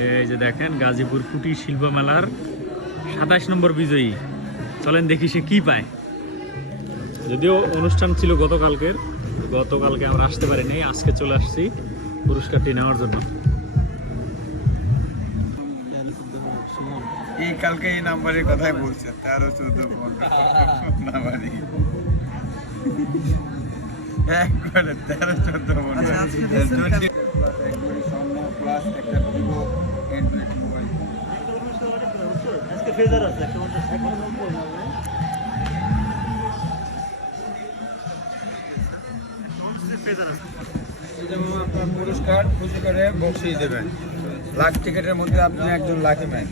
এই যে দেখেন গাজীপুর কুটির শিল্প মেলার 27 নম্বর বিজয়ী। চলেন দেখি সে কি পায়। যদিও অনুষ্ঠান ছিল গতকালকে আমরা আসতে পারিনি, আজকে চলে আসছি পুরস্কারটি নেওয়ার জন্য। এই কালকে এই নাম্বারের কথাই বলছে 13, 14, 15 নাম্বারে একবারে 13, 14, 15 প্লাস একটা ভিভো অ্যান্ড্রয়েড মোবাইল। আপনার পুরস্কার খুশি করে বক্সিয়ে দেবেন। লাখ টিকিটের মধ্যে আপনি একজন লাকি ম্যান।